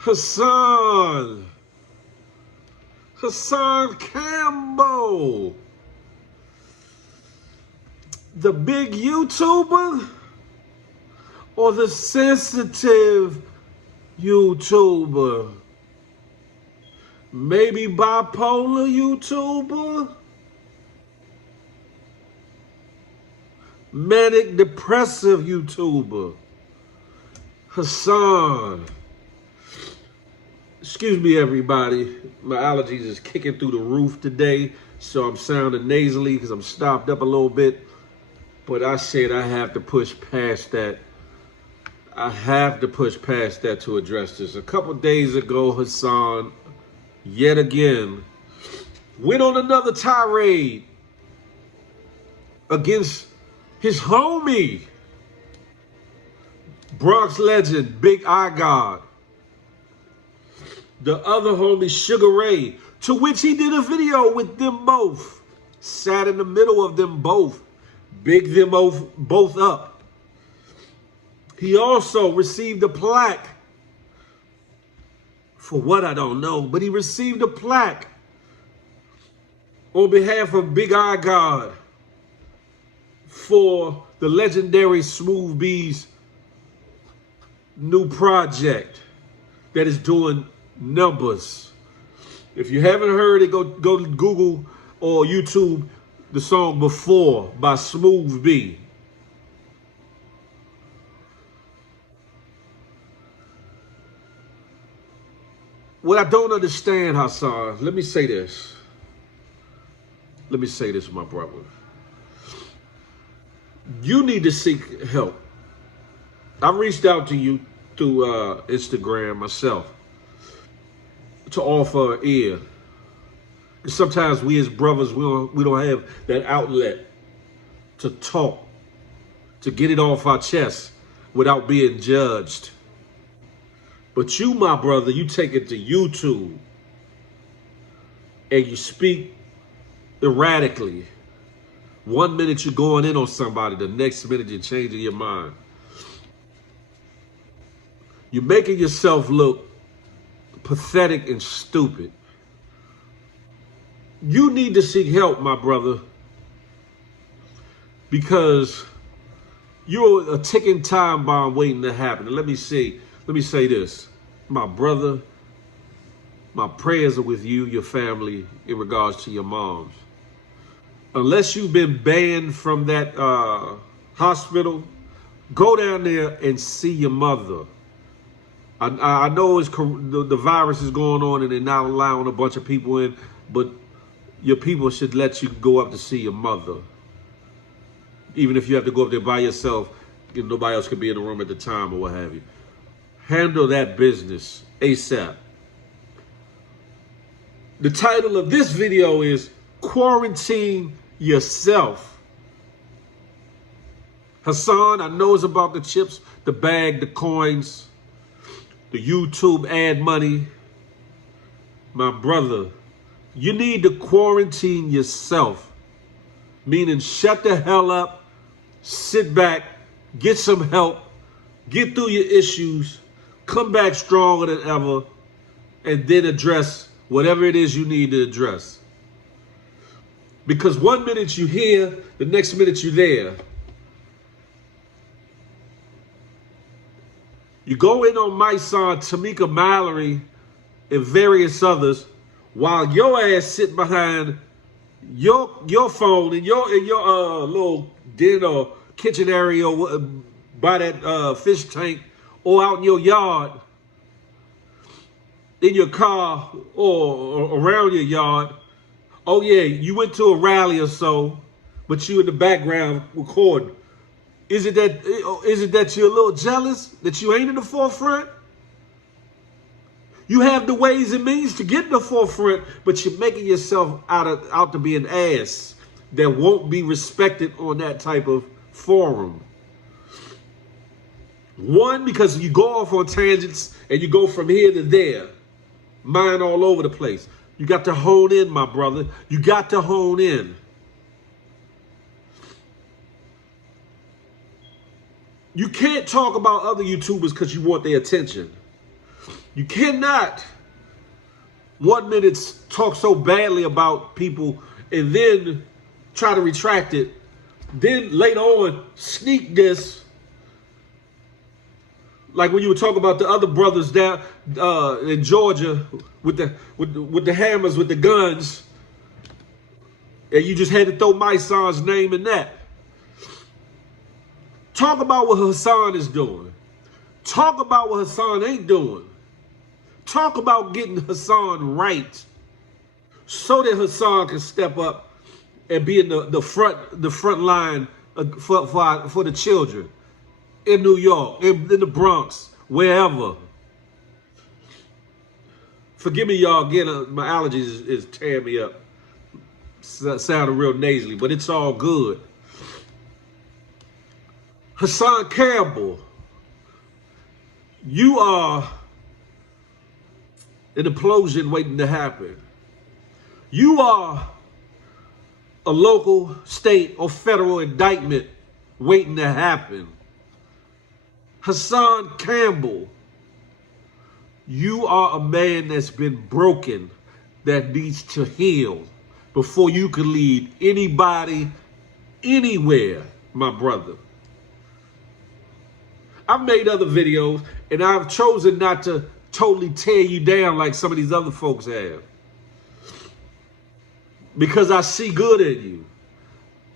Hassan Campbell, the big YouTuber or the sensitive YouTuber? Maybe bipolar YouTuber? Manic depressive YouTuber? Hassan. Excuse me, everybody. My allergies is kicking through the roof today, so I'm sounding nasally because I'm stopped up a little bit. But I said I have to push past that. I have to push past that to address this. A couple days ago, Hassan, yet again, went on another tirade against his homie, Bronx legend, Big I God. The other homie, Sugar Ray, to which he did a video with them both. Sat in the middle of them both. Big them both up. He also received a plaque. For what, I don't know. But he received a plaque on behalf of Big I God for the legendary Smooth B's new project that is doing numbers. If you haven't heard it, go to Google or YouTube the song Before by Smooth B. What I don't understand, Hassan, let me say this. Let me say this, my brother. You need to seek help. I reached out to you through Instagram myself to offer an ear. Sometimes we as brothers, we don't have that outlet to talk, to get it off our chest without being judged. But you, my brother, you take it to YouTube and you speak erratically. 1 minute you're going in on somebody, the next minute you're changing your mind. You're making yourself look pathetic and stupid. You need to seek help, my brother, because you're a ticking time bomb waiting to happen. And let me say this, my brother, my prayers are with you, your family, in regards to your moms. Unless you've been banned from that hospital, go down there and see your mother. I know the virus is going on and they're not allowing a bunch of people in, but your people should let you go up to see your mother. Even if you have to go up there by yourself, if nobody else could be in the room at the time or what have you. Handle that business ASAP. The title of this video is Quarantine Yourself. Hassan, I know it's about the chips, the bag, the coins, the YouTube ad money. My brother, you need to quarantine yourself. Meaning shut the hell up, sit back, get some help, get through your issues, come back stronger than ever, and then address whatever it is you need to address. Because 1 minute you here, the next minute you're there. You go in on my son, Tamika Mallory, and various others, while your ass sit behind your phone in your little den or kitchen area or by that fish tank or out in your yard, in your car or around your yard. Oh yeah, you went to a rally or so, but you in the background recording. Is it that you're a little jealous that you ain't in the forefront? You have the ways and means to get in the forefront, but you're making yourself out to be an ass that won't be respected on that type of forum. One, because you go off on tangents and you go from here to there, mind all over the place. You got to hone in, my brother. You got to hone in. You can't talk about other YouTubers because you want their attention. You cannot 1 minute talk so badly about people and then try to retract it. Then later on, sneak this. Like when you were talking about the other brothers down in Georgia with the hammers, with the guns, and you just had to throw my son's name in that. Talk about what Hassan is doing. Talk about what Hassan ain't doing. Talk about getting Hassan right, so that Hassan can step up and be in the front line for the children in New York, in the Bronx, wherever. Forgive me, y'all. Again, my allergies is tearing me up. Sounded real nasally, but it's all good. Hassan Campbell, you are an implosion waiting to happen. You are a local, state, or federal indictment waiting to happen. Hassan Campbell, you are a man that's been broken, that needs to heal before you can lead anybody, anywhere, my brother. I've made other videos, and I've chosen not to totally tear you down like some of these other folks have. Because I see good in you.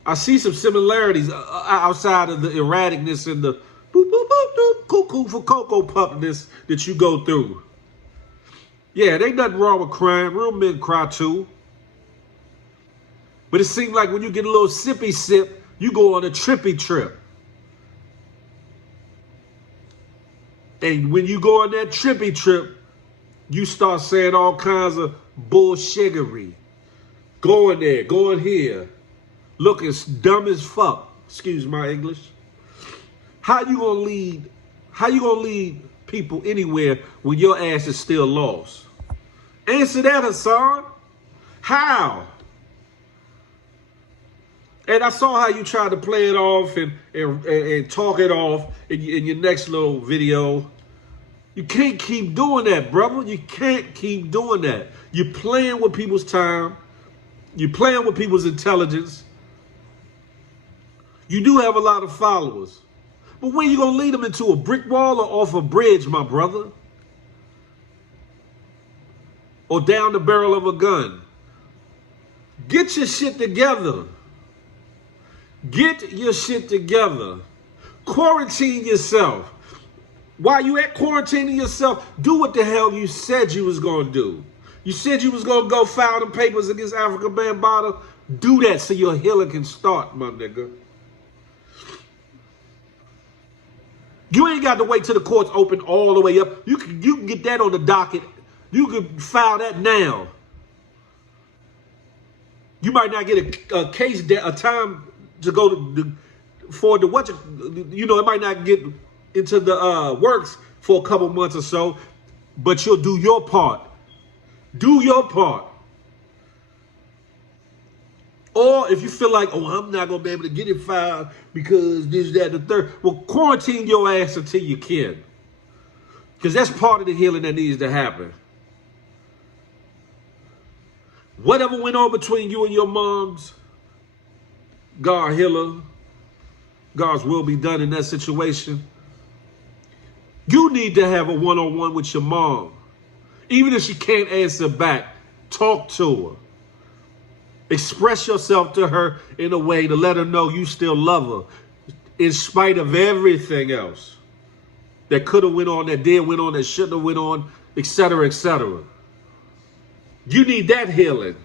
I see some similarities outside of the erraticness and the boop, boop, boop, boop, cuckoo for Cocoa Puppness that you go through. Yeah, there ain't nothing wrong with crying. Real men cry too. But it seems like when you get a little sippy sip, you go on a trippy trip. And when you go on that trippy trip, you start saying all kinds of bullshiggery. Going there, going here. Looking dumb as fuck. Excuse my English. How you gonna lead people anywhere when your ass is still lost? Answer that, Hassan. How? And I saw how you tried to play it off and talk it off in your next little video. You can't keep doing that, brother. You can't keep doing that. You're playing with people's time. You're playing with people's intelligence. You do have a lot of followers. But when you going to lead them into a brick wall or off a bridge, my brother? Or down the barrel of a gun? Get your shit together. Get your shit together. Quarantine yourself. While you at quarantining yourself, do what the hell you said you was going to do. You said you was going to go file them papers against Africa Bambaataa. Do that so your healing can start, my nigga. You ain't got to wait till the courts open all the way up. You can get that on the docket. You can file that now. You might not get a case, a time to go for the what it might not get into the works for a couple months or so, but you'll do your part. Do your part. Or if you feel like, oh, I'm not going to be able to get it filed because this, that, and the third, well, quarantine your ass until you can. Because that's part of the healing that needs to happen. Whatever went on between you and your moms, God heal her. God's will be done in that situation. You need to have a one-on-one with your mom. Even if she can't answer back, talk to her. Express yourself to her in a way to let her know you still love her, in spite of everything else that could have went on, that did went on, that shouldn't have went on, etc., etc. You need that healing.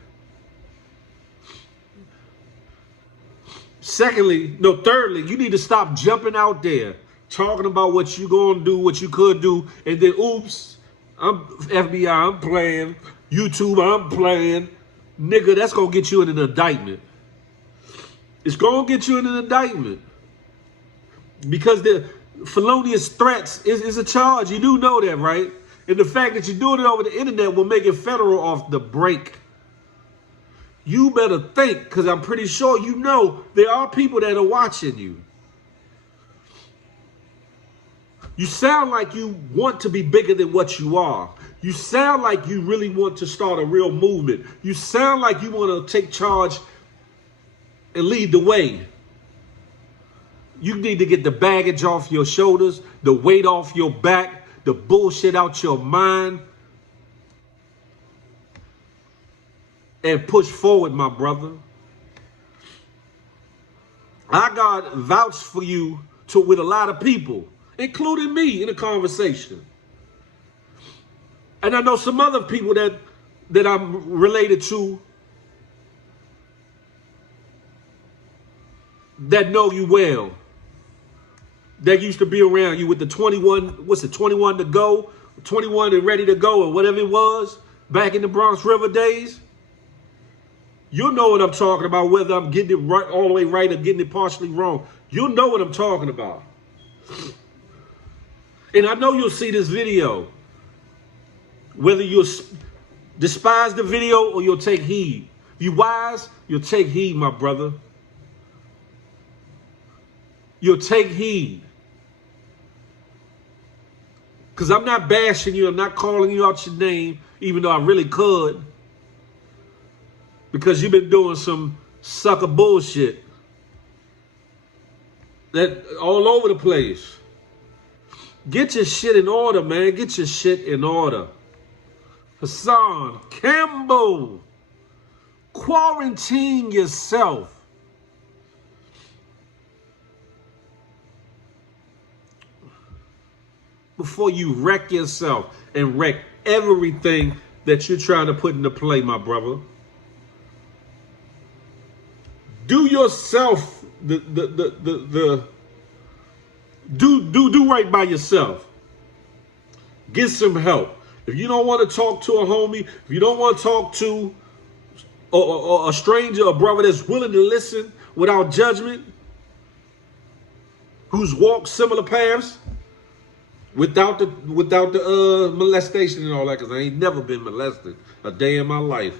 Thirdly, you need to stop jumping out there, talking about what you gonna do, what you could do, and then, oops, I'm FBI, I'm playing, YouTube, I'm playing. Nigga, that's gonna get you in an indictment. It's gonna get you in an indictment. Because the felonious threats is a charge. You do know that, right? And the fact that you're doing it over the internet will make it federal off the break. You better think, because I'm pretty sure you know there are people that are watching you. You sound like you want to be bigger than what you are. You sound like you really want to start a real movement. You sound like you want to take charge and lead the way. You need to get the baggage off your shoulders, the weight off your back, the bullshit out your mind, and push forward, my brother. I got vouched for you with a lot of people, including me, in a conversation. And I know some other people that I'm related to that know you well, that used to be around you with the 21, 21 to go, 21 and ready to go, or whatever it was, back in the Bronx River days. You'll know what I'm talking about, whether I'm getting it right, all the way right, or getting it partially wrong. You'll know what I'm talking about. And I know you'll see this video. Whether you'll despise the video or you'll take heed. If you're wise, you'll take heed, my brother. You'll take heed. Because I'm not bashing you. I'm not calling you out your name, even though I really could. Because you've been doing some sucker bullshit that all over the place. Get your shit in order, man. Get your shit in order. Hassan Campbell, quarantine yourself. Before you wreck yourself and wreck everything that you're trying to put into play, my brother. Do yourself do right by yourself. Get some help. If you don't want to talk to a homie, if you don't want to talk to a stranger, a brother that's willing to listen without judgment, who's walked similar paths, without the molestation and all that, because I ain't never been molested a day in my life.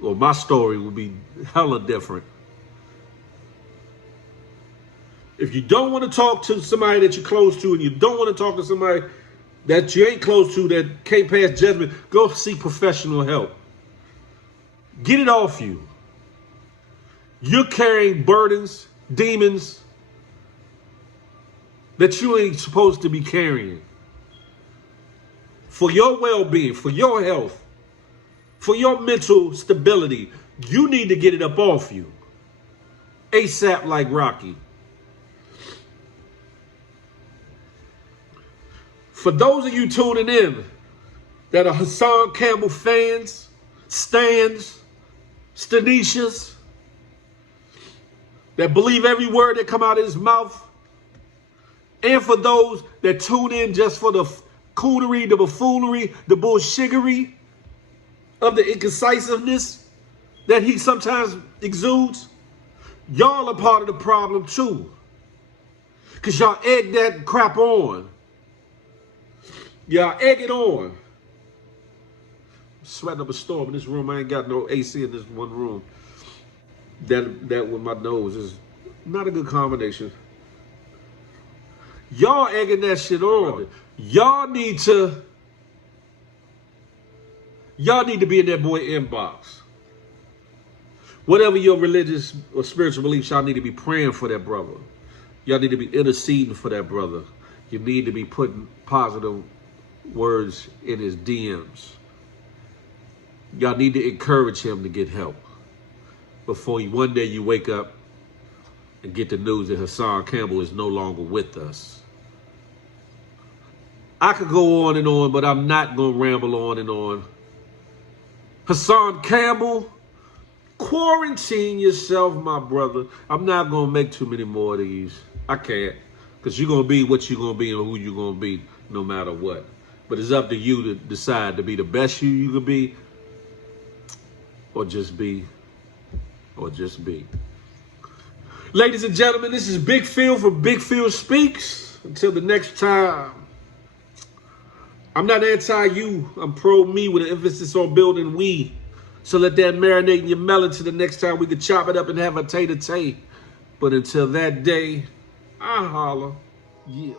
Well, my story would be hella different. If you don't want to talk to somebody that you're close to, and you don't want to talk to somebody that you ain't close to, that can't pass judgment, go seek professional help. Get it off you. You're carrying burdens, demons that you ain't supposed to be carrying. For your well-being, for your health, for your mental stability, you need to get it up off you. ASAP like Rocky. For those of you tuning in that are Hassan Campbell fans, stans, stanishas, that believe every word that come out of his mouth, and for those that tune in just for the coonery, the buffoonery, the bullshiggery of the inconcisiveness that he sometimes exudes, y'all are part of the problem too. Because y'all egg that crap on. Y'all egg it on. I'm sweating up a storm in this room. I ain't got no AC in this one room. That with my nose is not a good combination. Y'all egging that shit on. Y'all need to be in that boy inbox. Whatever your religious or spiritual beliefs, y'all need to be praying for that brother. Y'all need to be interceding for that brother. You need to be putting positive words in his DMs. Y'all need to encourage him to get help before one day you wake up and get the news that Hassan Campbell is no longer with us. I could go on and on, but I'm not going to ramble on and on. Hassan Campbell, quarantine yourself, my brother. I'm not going to make too many more of these. I can't, because you're going to be what you're going to be and who you're going to be no matter what. But it's up to you to decide to be the best you can be, or just be. Ladies and gentlemen, this is Big Phil from Big Phil Speaks. Until the next time. I'm not anti-you. I'm pro-me with an emphasis on building we. So let that marinate in your melon till the next time we can chop it up and have a tay-to-tay. But until that day, I holler. Yeah.